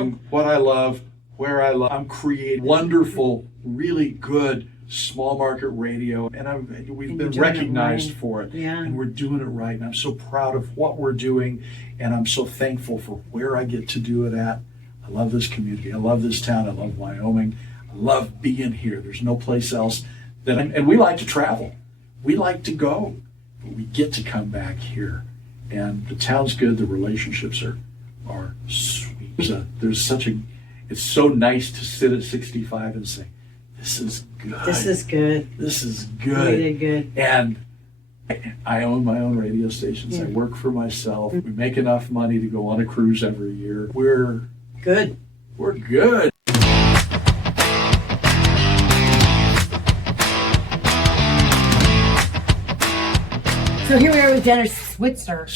doing what I love, where I love. I'm creating wonderful, really good small market radio, and we've been recognized for it. Yeah. And we're doing it right. And I'm so proud of what we're doing, and I'm so thankful for where I get to do it at. I love this community. I love this town. I love Wyoming. I love being here. There's no place else and we like to travel. We like to go, but we get to come back here. And the town's good. The relationships are sweet. It's so nice to sit at 65 and say, this is good. This is good. This is good. Really good. And I own my own radio stations. I work for myself. We make enough money to go on a cruise every year. We're good. We're good. So here we are with Dennis Switzer.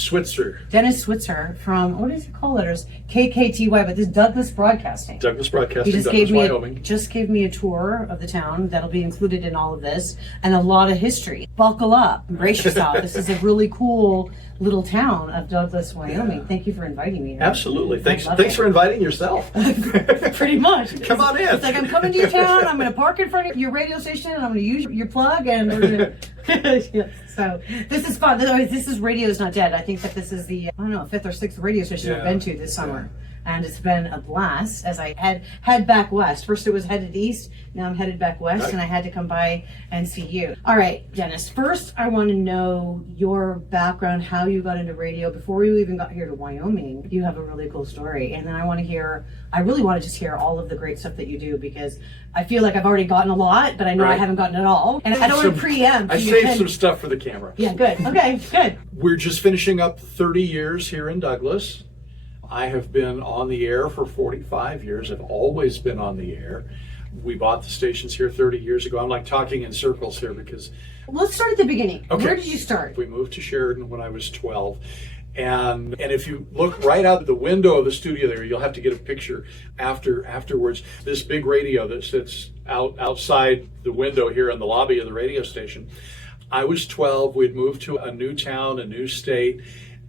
Dennis Switzer from, what does he call letters? KKTY, but this is Douglas Broadcasting. Douglas Broadcasting, He Wyoming. just gave me a tour of the town that'll be included in all of this, and a lot of history. Buckle up, brace yourself. This is a really cool little town of Douglas, Wyoming. Yeah. Thank you for inviting me here. Absolutely. Thanks for inviting yourself. Pretty much. Come on in. It's like, I'm coming to your town, I'm going to park in front of your radio station, and I'm going to use your plug, and we're going to... So this is fun. This is Radio is Not Dead. I think that this is the, 5th or 6th radio station I've been to this summer. And it's been a blast as I head back west. First it was headed east, now I'm headed back west, and I had to come by and see you. All right, Dennis, first I want to know your background, how you got into radio. Before you even got here to Wyoming, you have a really cool story. And then I really want to just hear all of the great stuff that you do, because I feel like I've already gotten a lot, but I know I haven't gotten it all. And I don't want to preempt. I saved some stuff for the camera. Yeah, good. Okay, good. We're just finishing up 30 years here in Douglas. I have been on the air for 45 years. I've always been on the air. We bought the stations here 30 years ago. I'm like talking in circles here because... Let's start at the beginning. Okay. Where did you start? We moved to Sheridan when I was 12. And if you look right out the window of the studio there, you'll have to get a picture afterwards. This big radio that sits outside the window here in the lobby of the radio station. I was 12. We'd moved to a new town, a new state.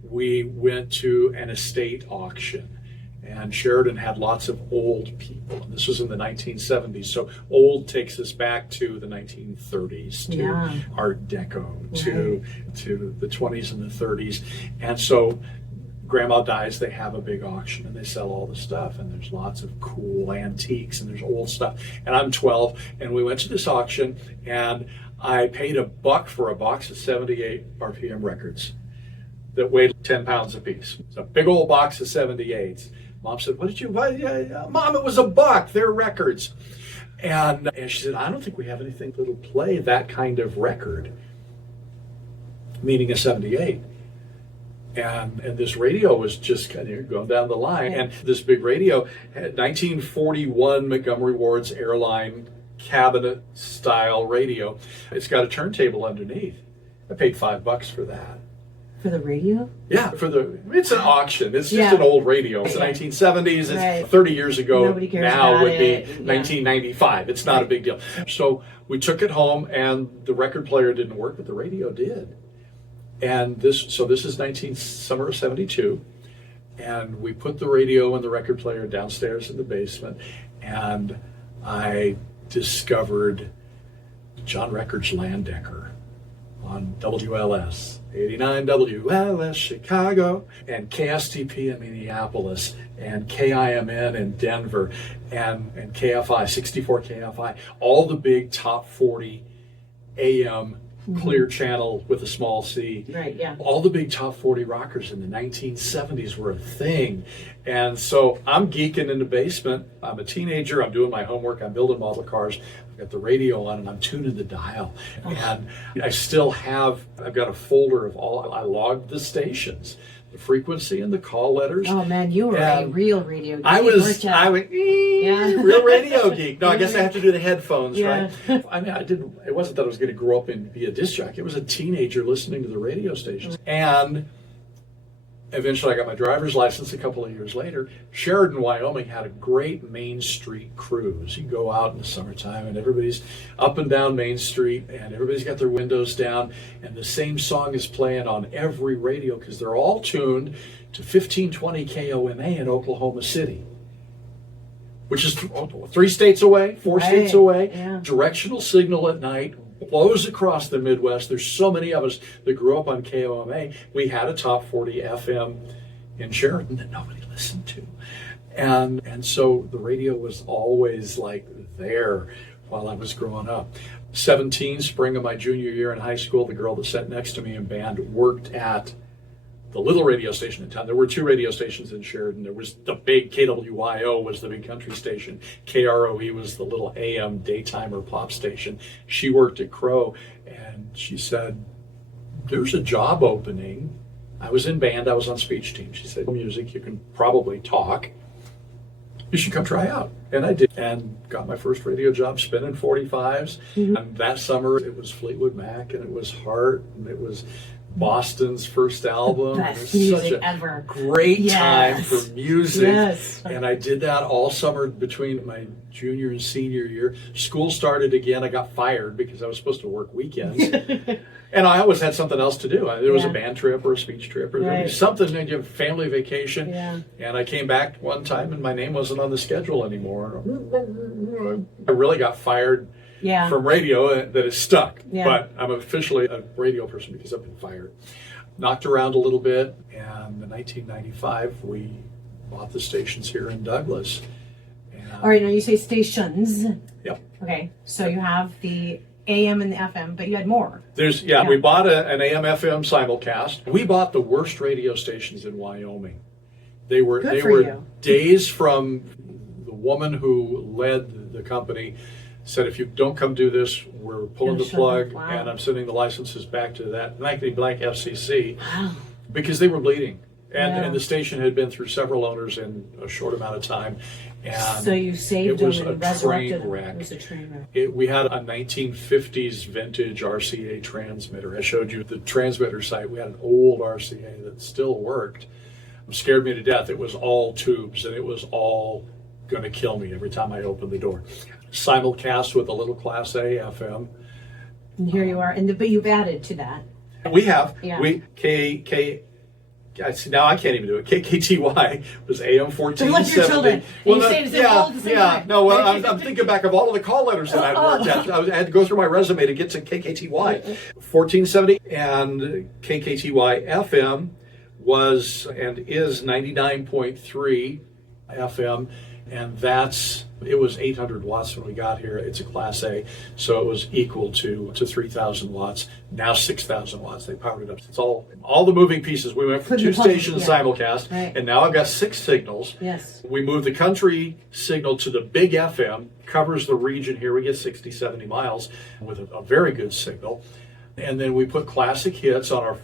We went to an estate auction, and Sheridan had lots of old people. And this was in the 1970s, so old takes us back to the 1930s, to Art Deco, to the 20s and the 30s. And so Grandma dies, they have a big auction, and they sell all the stuff, and there's lots of cool antiques, and there's old stuff. And I'm 12, and we went to this auction, and I paid $1 for a box of 78 RPM records that weighed 10 pounds apiece. It's a big old box of 78s. Mom said, what did you buy? Mom, it was $1. They're records. And she said, I don't think we have anything that'll play that kind of record, meaning a 78. And this radio was just kind of going down the line. And this big radio had 1941 Montgomery Ward's airline cabinet style radio. It's got a turntable underneath. I paid $5 for that. For the radio? Yeah, it's an auction. It's just an old radio. It's the 1970s. It's 30 years ago. Nobody cares now about would be it. 1995. It's not a big deal. So we took it home, and the record player didn't work, but the radio did. And this is summer of 72, and we put the radio and the record player downstairs in the basement, and I discovered John Record's Landecker on WLS, 89 WLS Chicago, and KSTP in Minneapolis, and KIMN in Denver, and KFI, 64 KFI, all the big top 40 AM clear channel with a small C. Right, yeah. All the big top 40 rockers in the 1970s were a thing. And so I'm geeking in the basement. I'm a teenager. I'm doing my homework. I'm building model cars. I've got the radio on, and I'm tuning the dial. And I've got a folder of I logged the stations, the frequency and the call letters. Oh man, you were a real radio geek. I was real radio geek. No, I guess I have to do the headphones, right? I mean, it wasn't that I was going to grow up and be a disc jockey. It was a teenager listening to the radio stations. And eventually I got my driver's license a couple of years later. Sheridan, Wyoming had a great Main Street cruise. You go out in the summertime and everybody's up and down Main Street and everybody's got their windows down and the same song is playing on every radio because they're all tuned to 1520 KOMA in Oklahoma City. which is 3 states away, 4 states away. Yeah. Directional signal at night blows across the Midwest. There's so many of us that grew up on KOMA. We had a top 40 FM in Sheridan that nobody listened to. And so the radio was always like there while I was growing up. 17, spring of my junior year in high school, the girl that sat next to me in band worked at the little radio station in town. There were 2 radio stations in Sheridan. There was the big KWYO was the big country station. KROE was the little AM daytime or pop station. She worked at Crow, and she said, there's a job opening. I was in band. I was on speech team. She said, music, you can probably talk. You should come try out. And I did, and got my first radio job spinning 45s. Mm-hmm. And that summer, it was Fleetwood Mac, and it was Heart, and it was Boston's first album. Best it was music such a ever. Great time for music. Yes. And I did that all summer between my junior and senior year. School started again. I got fired because I was supposed to work weekends. And I always had something else to do. There was a band trip or a speech trip or something, a family vacation. Yeah. And I came back one time and my name wasn't on the schedule anymore. I really got fired from radio that is stuck. Yeah. But I'm officially a radio person because I've been fired. Knocked around a little bit, and in 1995 we bought the stations here in Douglas. All right, now you say stations. Yep. Okay, so you have the AM and the FM, but you had more. We bought an AM FM simulcast. We bought the worst radio stations in Wyoming. They were days from the woman who led the company said, if you don't come do this, we're pulling the plug. Wow. And I'm sending the licenses back to that blankety blank FCC. Wow. Because they were bleeding. And the station had been through several owners in a short amount of time. And so you saved them and resurrected them. It was a train wreck. We had a 1950s vintage RCA transmitter. I showed you the transmitter site. We had an old RCA that still worked. It scared me to death. It was all tubes, and it was all going to kill me every time I opened the door. Simulcast with a little Class A FM. And here you are. But you've added to that. We have. Yeah. Now I can't even do it. KKTY was AM 1470. Like your children. Well, you say it's all the same time. No, well, I'm thinking back of all of the call letters that I'd worked at. I had to go through my resume to get to KKTY. 1470 and KKTY FM was and is 99.3 FM. And it was 800 watts when we got here. It's a Class A, so it was equal to 3,000 watts. Now 6,000 watts. They powered it up. It's all the moving pieces. We went from 2 stations simulcast, and now I've got 6 signals. Yes. We moved the country signal to the big FM, covers the region here. We get 60, 70 miles with a very good signal. And then we put classic hits on our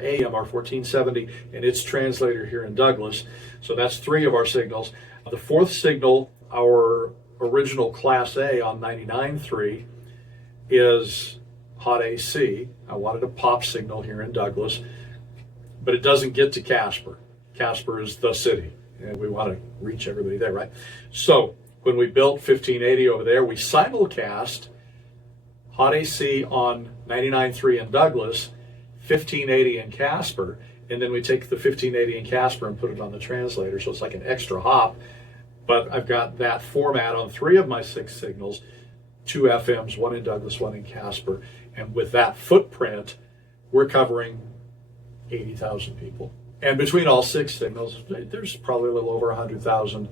AM, our 1470, and its translator here in Douglas. So that's 3 of our signals. The 4th signal, our original Class A on 99.3, is hot AC. I wanted a pop signal here in Douglas, but it doesn't get to Casper. Casper is the city, and we want to reach everybody there, right? So when we built 1580 over there, we simulcast hot AC on 99.3 in Douglas, 1580 in Casper, and then we take the 1580 in Casper and put it on the translator, so it's like an extra hop. But I've got that format on 3 of my 6 signals, 2 FMs, 1 in Douglas, 1 in Casper. And with that footprint, we're covering 80,000 people. And between all 6 signals, there's probably a little over 100,000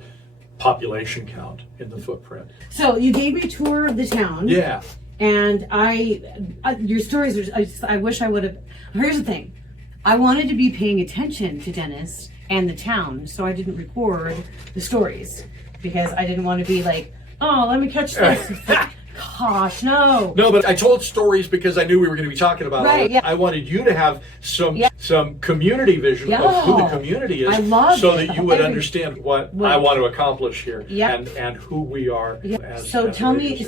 population count in the footprint. So you gave me a tour of the town. Yeah. And your stories, I wish I would have. Here's the thing. I wanted to be paying attention to Dennis and the town, so I didn't record the stories because I didn't want to be like, oh, let me catch this. Gosh, no. No, but I told stories because I knew we were going to be talking about it. Yeah. I wanted you to have some community vision of who the community is, that you would understand what I want to accomplish here and who we are. So tell me,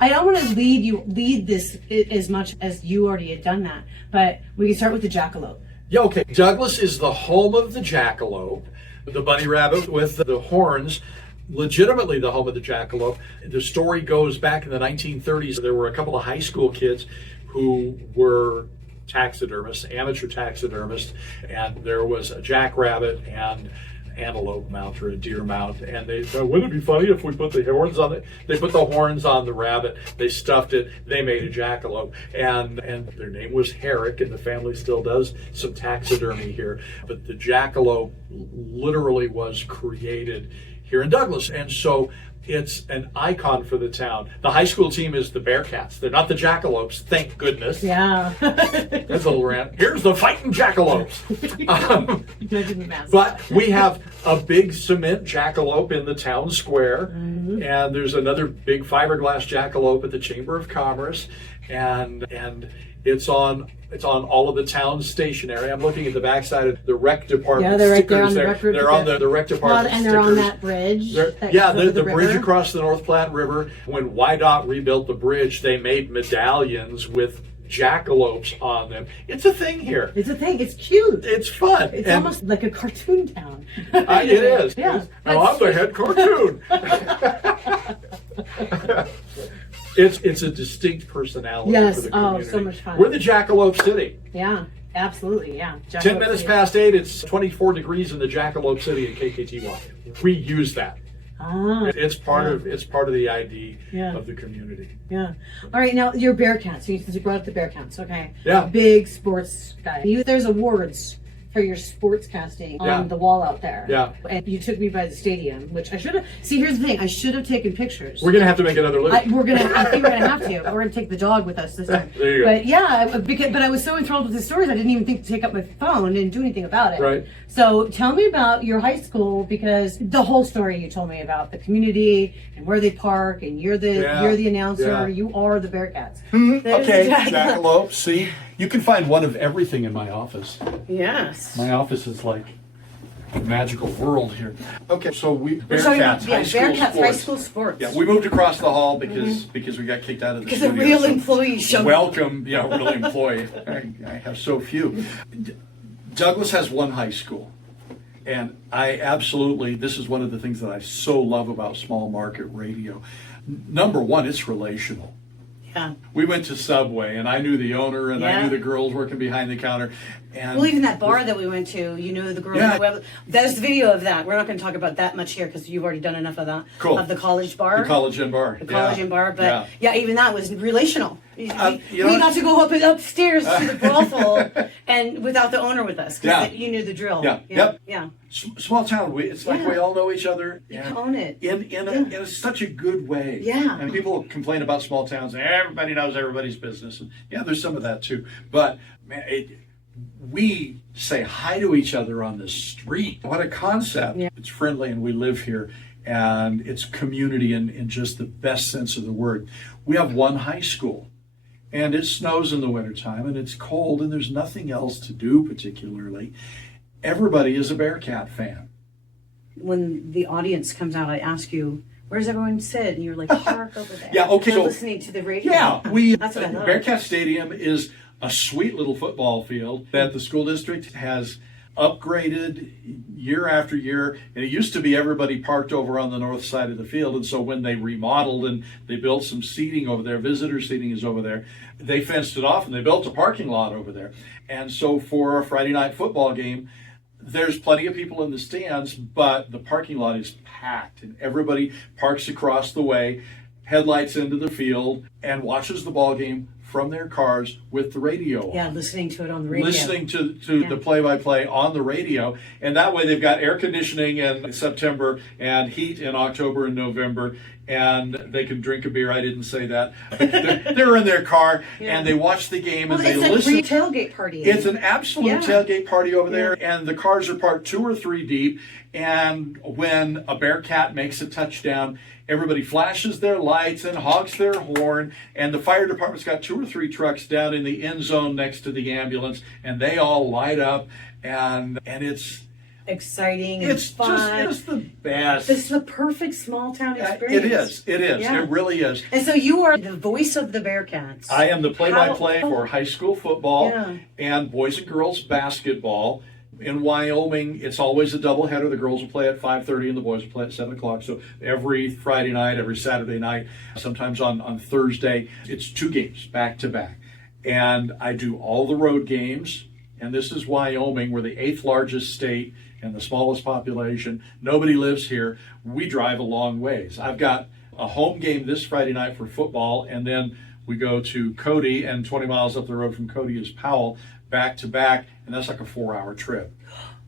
I don't want to lead this as much as you already had done that, but we can start with the Jackalope. Yeah, okay. Douglas is the home of the jackalope, the bunny rabbit with the horns, legitimately the home of the jackalope. The story goes back in the 1930s. There were a couple of high school kids who were taxidermists, amateur taxidermists, and there was a jackrabbit and antelope mount or a deer mount, and they said, wouldn't it be funny if we put the horns on it? They put the horns on the rabbit, they stuffed it, they made a jackalope, and their name was Herrick, and the family still does some taxidermy here. But the jackalope literally was created here in Douglas, and so it's an icon for the town. The high school team is the Bearcats. They're not the Jackalopes, thank goodness. Yeah. That's a little rant. Here's the fighting Jackalopes. But we have a big cement jackalope in the town square, and there's another big fiberglass jackalope at the Chamber of Commerce, and it's on all of the town stationery. I'm looking at the backside of the rec department. Yeah, they're right stickers there on the rec. They're on the rec department and they're stickers. on that bridge. The bridge across the North Platte River. When YDOT rebuilt the bridge, they made medallions with jackalopes on them. It's a thing here. It's a thing. It's cute. It's fun. It's almost like a cartoon town. It is. Yeah. Now I'm the head cartoon. It's a distinct personality for the community. So much fun. We're the Jackalope City. Yeah, absolutely, yeah. 10 minutes past 8, it's 24 degrees in the Jackalope City at KKTY. We use that. It's part of the ID of the community. Yeah. All right, now your Bearcats. Since you brought up the Bearcats, okay. Yeah. Big sports guy. There's awards for your sportscasting on the wall out there. Yeah. And you took me by the stadium, which I should have. See, here's the thing. I should have taken pictures. We're gonna have to make another loop. I think we're gonna have to. We're gonna take the dog with us this time. There you go. But yeah, but I was so enthralled with the stories, I didn't even think to take up my phone and do anything about it. Right. So tell me about your high school, because the whole story you told me about the community and where they park, and you're the announcer. Yeah. You are the Bearcats. Okay, Jackalope. See, you can find one of everything in my office. Yes. My office is like a magical world here. Okay, so Bearcats high school sports. Yeah, we moved across the hall because we got kicked out of the studio. Because a real employee showed up. Welcome, real employee. I have so few. Douglas has one high school, and this is one of the things that I so love about small market radio. Number one, it's relational. Yeah. We went to Subway, and I knew the owner, and I knew the girls working behind the counter. And even that bar that we went to, you knew the girl. Yeah. There's the video of that. We're not going to talk about that much here because you've already done enough of that. Cool. Of the college bar. The college and bar. But even that was relational. We know, got to go upstairs to the brothel and without the owner with us because you knew the drill. Yeah. Small town. It's like we all know each other. You own it in such a good way. Yeah. And people complain about small towns. And everybody knows everybody's business. And there's some of that too. But man, we say hi to each other on the street. What a concept. Yeah. It's friendly, and we live here. And it's community in just the best sense of the word. We have one high school. And it snows in the wintertime, and it's cold, and there's nothing else to do particularly. Everybody is a Bearcat fan. When the audience comes out, I ask you, where's everyone sit? And you're like, park over there. Yeah, okay. So listening to the radio. Yeah, That's what I love. Bearcat Stadium is a sweet little football field that the school district has upgraded year after year, and it used to be everybody parked over on the north side of the field, and so when they remodeled and they built some seating over there, visitor seating is over there, they fenced it off and they built a parking lot over there. And so for a Friday night football game, there's plenty of people in the stands, but the parking lot is packed, and everybody parks across the way, headlights into the field, and watches the ball game from their cars with the radio on. Yeah, listening to it on the radio. Listening to the play-by-play on the radio. And that way they've got air conditioning in September and heat in October and November. And they can drink a beer. I didn't say that. They're in their car and they watch the game and they listen. It's a tailgate party. It's an absolute tailgate party over there. And the cars are parked 2 or 3 deep. And when a Bearcat makes a touchdown, everybody flashes their lights and honks their horn, and the fire department's got 2 or 3 trucks down in the end zone next to the ambulance, and they all light up, and it's exciting and fun. It's the best. It's the perfect small town experience. It is. Yeah. It really is. And so you are the voice of the Bearcats. I am the play-by-play for high school football and boys and girls basketball. In Wyoming, it's always a doubleheader. The girls will play at 5:30 and the boys will play at 7 o'clock. So every Friday night, every Saturday night, sometimes on Thursday, it's 2 games back to back. And I do all the road games. And this is Wyoming. We're the 8th largest state and the smallest population. Nobody lives here. We drive a long ways. I've got a home game this Friday night for football, and then we go to Cody, and 20 miles up the road from Cody is Powell, back to back, and that's like a 4-hour trip.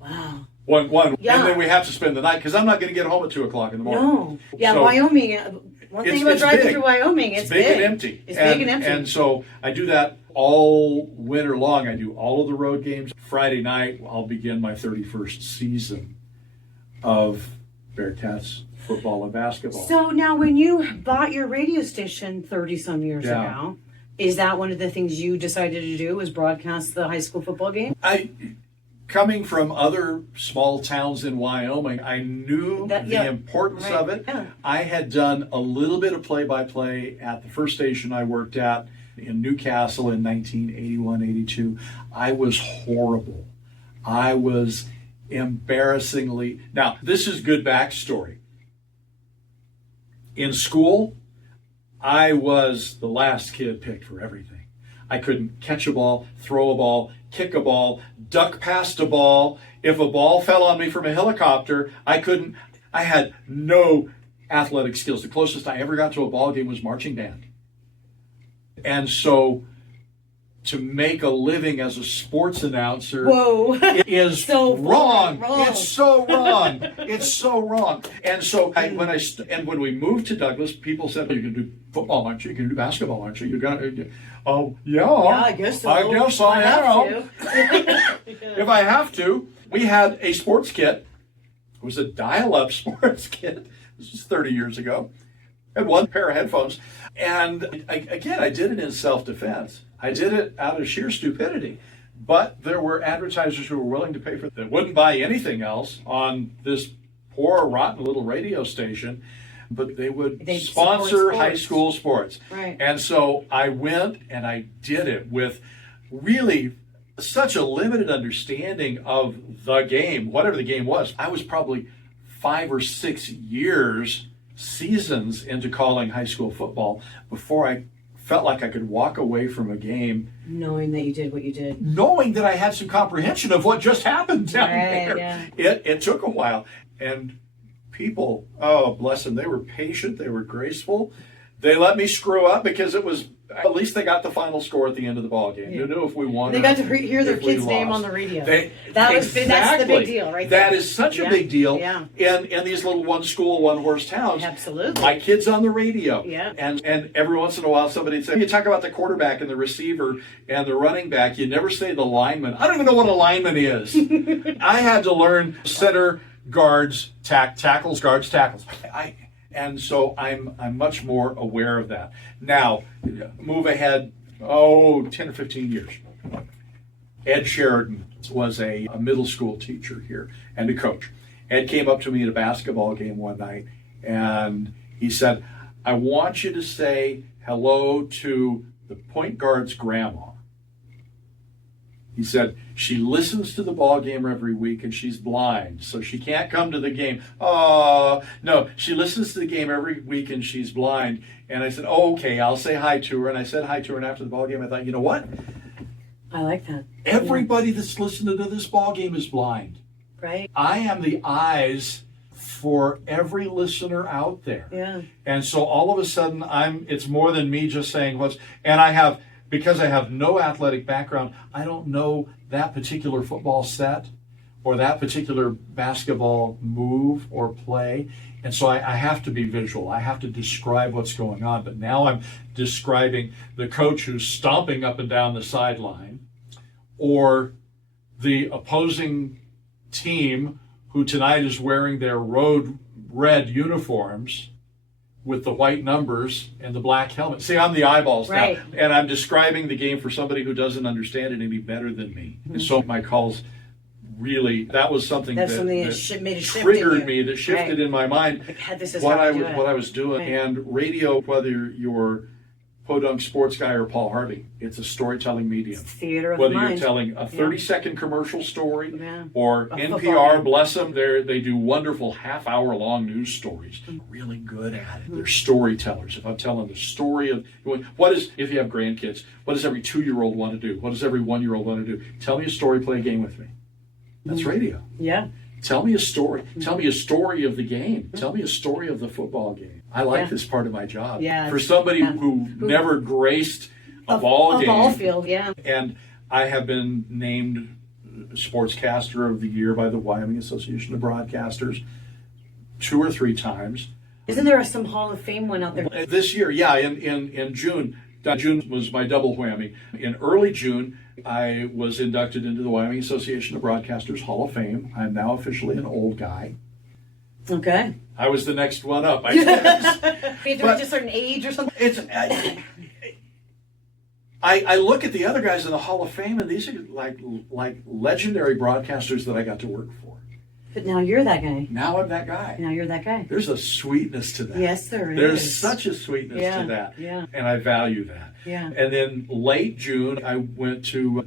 Wow. One. Yeah. And then we have to spend the night because I'm not going to get home at 2 o'clock in the morning. No. Yeah, So Wyoming. One thing about driving big. through Wyoming, it's big. And empty. It's big and empty. And so I do that all winter long. I do all of the road games. Friday night, I'll begin my 31st season of Bearcats football and basketball. So now when you bought your radio station 30 some years ago, is that one of the things you decided to do, was broadcast the high school football game? Coming from other small towns in Wyoming, I knew the importance of it. Yeah. I had done a little bit of play-by-play at the first station I worked at in Newcastle in 1981-82. I was horrible. I was embarrassingly... Now, this is good backstory. In school, I was the last kid picked for everything. I couldn't catch a ball, throw a ball, kick a ball, duck past a ball. If a ball fell on me from a helicopter, I had no athletic skills. The closest I ever got to a ball game was marching band. And so to make a living as a sports announcer is so wrong. wrong. It's so wrong. It's so wrong. And so when we moved to Douglas, people said, "You can do football, aren't you? You can do basketball, aren't you? You're gonna." Oh yeah. Yeah, I guess so. I guess I am. If I have to. We had a sports kit. It was a dial-up sports kit. This was 30 years ago. I had one pair of headphones. And I did it in self-defense. I did it out of sheer stupidity. But there were advertisers who were willing to pay for it. They wouldn't buy anything else on this poor, rotten little radio station, but they would sponsor high school sports. Right. And so I went and I did it with really such a limited understanding of the game, whatever the game was. I was probably 5 or 6 seasons into calling high school football before I felt like I could walk away from a game knowing that you did what you did, knowing that I had some comprehension of what just happened down there. Yeah. It took a while, and people, oh bless them, they were patient, they were graceful. They let me screw up because it was, at least they got the final score at the end of the ball game. You knew if we won. They got to hear their kid's name on the radio. That's the big deal, right there. That is such a big deal in these little one school, one horse towns. Absolutely. My kid's on the radio. Yeah. And every once in a while somebody would say, you talk about the quarterback and the receiver and the running back, you never say the lineman. I don't even know what a lineman is. I had to learn center, guards, tackles, guards, tackles. And so I'm much more aware of that. Now, move ahead, 10 or 15 years. Ed Sheridan was a middle school teacher here and a coach. Ed came up to me at a basketball game one night and he said, I want you to say hello to the point guard's grandma. He said, she listens to the ball game every week and she's blind, so she can't come to the game. Oh, no, she listens to the game every week and she's blind. And I said, okay, I'll say hi to her. And I said hi to her, and after the ball game, I thought, you know what? I like that. Everybody that's listening to this ball game is blind. Right. I am the eyes for every listener out there. Yeah. And so all of a sudden, it's more than me just saying because I have no athletic background, I don't know that particular football set or that particular basketball move or play. And so I have to be visual. I have to describe what's going on. But now I'm describing the coach who's stomping up and down the sideline, or the opposing team who tonight is wearing their road red uniforms with the white numbers and the black helmet. See, I'm the eyeballs now. And I'm describing the game for somebody who doesn't understand it any better than me. Mm-hmm. And so my calls really, that was something that triggered me, that shifted in my mind what I was doing. Right. And radio, whether you're podunk sports guy or Paul Harvey, it's a storytelling medium. It's theater of whether the mind. You're telling a 30-second commercial story or a NPR, bless them, they do wonderful half-hour-long news stories. They're really good at it. They're storytellers. If I'm telling the story of if you have grandkids, what does every 2-year-old want to do? What does every 1-year-old want to do? Tell me a story, play a game with me. That's radio. Yeah. Tell me a story. Tell me a story of the game. Tell me a story of the football game. I like this part of my job. Yeah. For somebody who never graced a ball game. A ball field, yeah. And I have been named Sportscaster of the Year by the Wyoming Association of Broadcasters 2 or 3 times. Isn't there some Hall of Fame one out there? This year, yeah, in June. June was my double whammy. In early June, I was inducted into the Wyoming Association of Broadcasters Hall of Fame. I'm now officially an old guy. Okay. I was the next one up, I guess. You have to reach a certain age or something? I look at the other guys in the Hall of Fame, and these are like legendary broadcasters that I got to work for. But now you're that guy. Now I'm that guy. Now you're that guy. There's a sweetness to that. Yes, there is. There's such a sweetness to that. Yeah. And I value that. Yeah. And then late June, I went to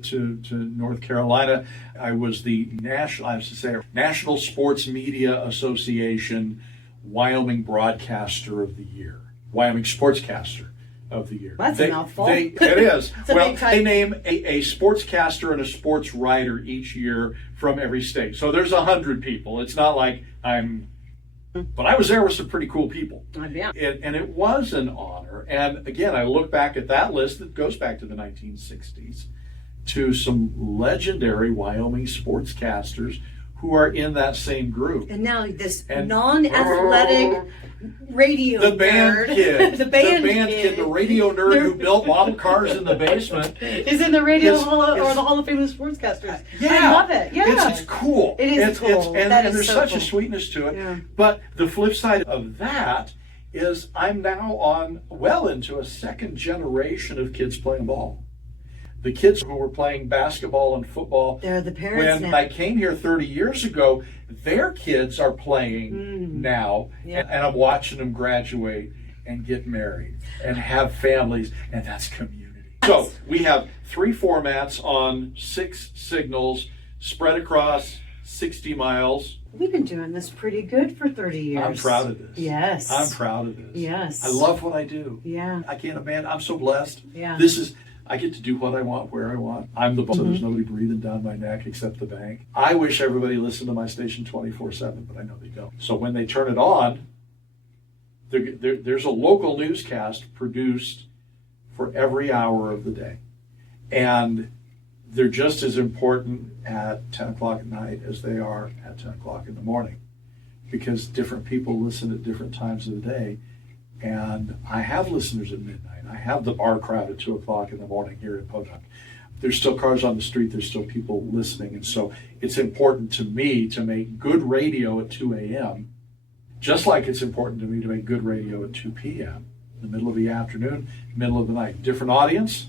North Carolina. I was the National Sports Media Association Wyoming Broadcaster of the Year. Wyoming Sportscaster of the Year. That's a mouthful. It is. Well, they name a sportscaster and a sports writer each year from every state. So there's 100 people. It's not like but I was there with some pretty cool people. Yeah. And it was an honor. And again, I look back at that list that goes back to the 1960s to some legendary Wyoming sportscasters who are in that same group. And now this non-athletic radio the band nerd, kid, the band kid, the radio nerd who built model cars in the basement, is in the radio hall or the Hall of Fame of Sportscasters. Yeah, I love it. Yeah, it's cool. It is cool. And there's so such cool. a sweetness to it. Yeah. But the flip side of that is I'm now well into a second generation of kids playing ball. The kids who were playing basketball and football, they're the parents when now. I came here 30 years ago, their kids are playing now, and I'm watching them graduate and get married and have families, and that's community. So we have 3 formats on 6 signals spread across 60 miles. We've been doing this pretty good for 30 years. I'm proud of this. Yes. I'm proud of this. Yes. I love what I do. Yeah. I can't imagine. I'm so blessed. Yeah. I get to do what I want, where I want. I'm the boss, so there's nobody breathing down my neck except the bank. I wish everybody listened to my station 24/7, but I know they don't. So when they turn it on, there's a local newscast produced for every hour of the day. And they're just as important at 10 o'clock at night as they are at 10 o'clock in the morning, because different people listen at different times of the day. And I have listeners at midnight. I have the bar crowd at 2 o'clock in the morning here in Podunk. There's still cars on the street. There's still people listening. And so it's important to me to make good radio at 2 a.m., just like it's important to me to make good radio at 2 p.m., the middle of the afternoon, middle of the night. Different audience,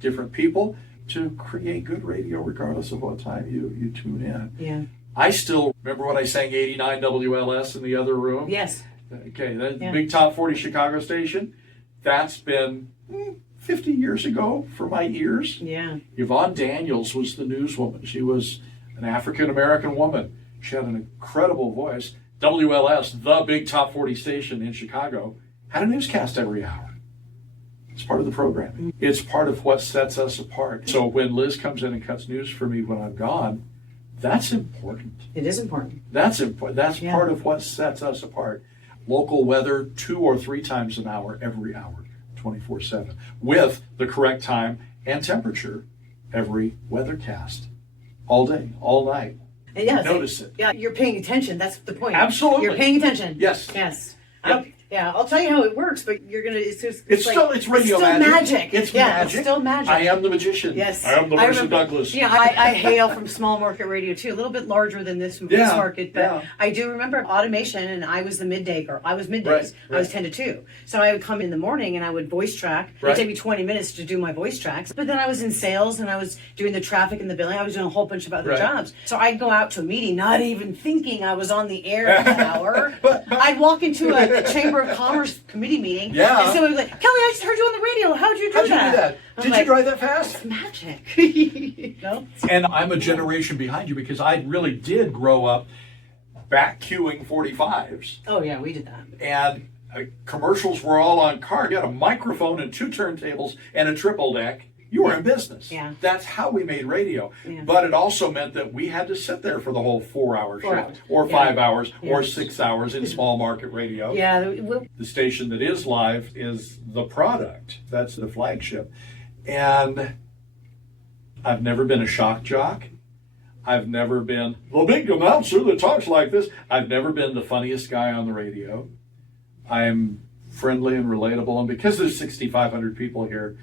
different people, to create good radio regardless of what time you tune in. Yeah. I still remember when I sang 89 WLS in the other room. Yes. Okay, the big top 40 Chicago station. That's been 50 years ago for my ears. Yeah. Yvonne Daniels was the newswoman. She was an African-American woman. She had an incredible voice. WLS, the big top 40 station in Chicago, had a newscast every hour. It's part of the programming. It's part of what sets us apart. So when Liz comes in and cuts news for me when I'm gone, that's important. It is important. That's important. That's part of what sets us apart. Local weather 2 or 3 times an hour, every hour, 24/7, with the correct time and temperature every weathercast, all day, all night. And Notice it. Yeah, you're paying attention. That's the point. Absolutely. You're paying attention. Yes. Yes. Yep. I'll tell you how it works, but you're gonna. It's radio it's still magic. It's still magic. I am the magician. Yes. I am the Mercer Douglas. Yeah, I hail from small market radio too, a little bit larger than this market, but I do remember automation, and I was the midday girl. I was middays. Right. I was 10 to 2. So I would come in the morning and I would voice track. It would take me 20 minutes to do my voice tracks. But then I was in sales and I was doing the traffic and the billing. I was doing a whole bunch of other jobs. So I'd go out to a meeting, not even thinking I was on the air at that hour. I'd walk into a Chamber of Commerce committee meeting. Yeah. And someone would be like, Kelly, I just heard you on the radio. How'd you do that? Did you drive that fast? It's magic. You know? And I'm a generation behind you because I really did grow up back queuing 45s. Oh, yeah, we did that. And commercials were all on card. You had a microphone and 2 turntables and a triple deck. You were in business. Yeah. That's how we made radio. Yeah. But it also meant that we had to sit there for the whole 4-hour shift, hours. or Yeah. 5 hours, Yeah. or 6 hours in small market radio. Yeah. The station that is live is the product. That's the flagship. And I've never been a shock jock. I've never been the big announcer that talks like this. I've never been the funniest guy on the radio. I'm friendly and relatable. And because there's 6,500 people here,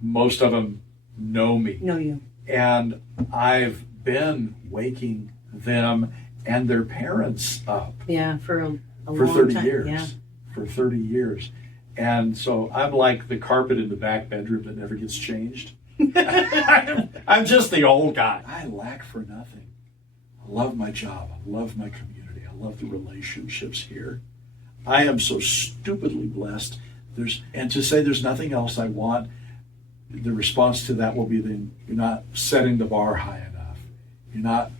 most of them know me. Know you. And I've been waking them and their parents up. Yeah, for a For long 30 time. years. Yeah. For 30 years. And so I'm like the carpet in the back bedroom that never gets changed. I'm just the old guy. I lack for nothing. I love my job. I love my community. I love the relationships here. I am so stupidly blessed. And to say there's nothing else I want, the response to that will be then you're not setting the bar high enough. You're not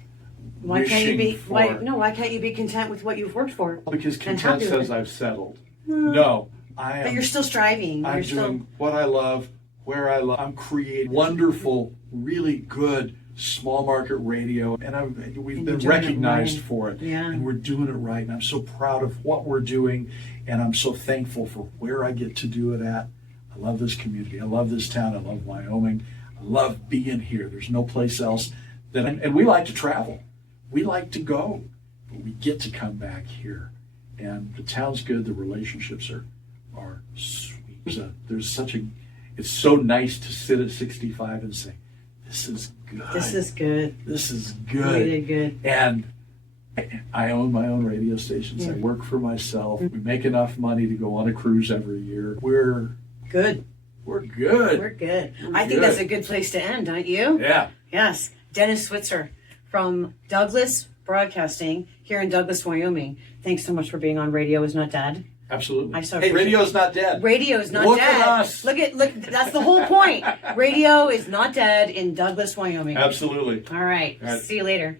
Why can't you wishing be? for... Why can't you be content with what you've worked for? Because and content happy with says it? I've settled. No, I am. But you're still striving. I'm You're still. doing what I love, where I love. I'm creating wonderful, really good small market radio, and we've been you're doing it recognized right. for it. Yeah. And we're doing it right. And I'm so proud of what we're doing, and I'm so thankful for where I get to do it at. I love this community. I love this town. I love Wyoming. I love being here. There's no place else and we like to travel. We like to go, but we get to come back here. And the town's good. The relationships are sweet. It's so nice to sit at 65 and say, this is good. This is good. This is good. Really good. And I own my own radio stations. Yeah. I work for myself. We make enough money to go on a cruise every year. We're Good. good. We're good. We're I think good. that's a good place to end, don't you? Yeah. Yes. Dennis Switzer from Douglas Broadcasting here in Douglas, Wyoming. Thanks so much for being on Radio Is Not Dead. Absolutely. I so Hey, appreciate- radio's not dead. Radio is not Look dead. at us. Look, that's the whole point. Radio is not dead in Douglas, Wyoming. Absolutely. All right. All right. See you later.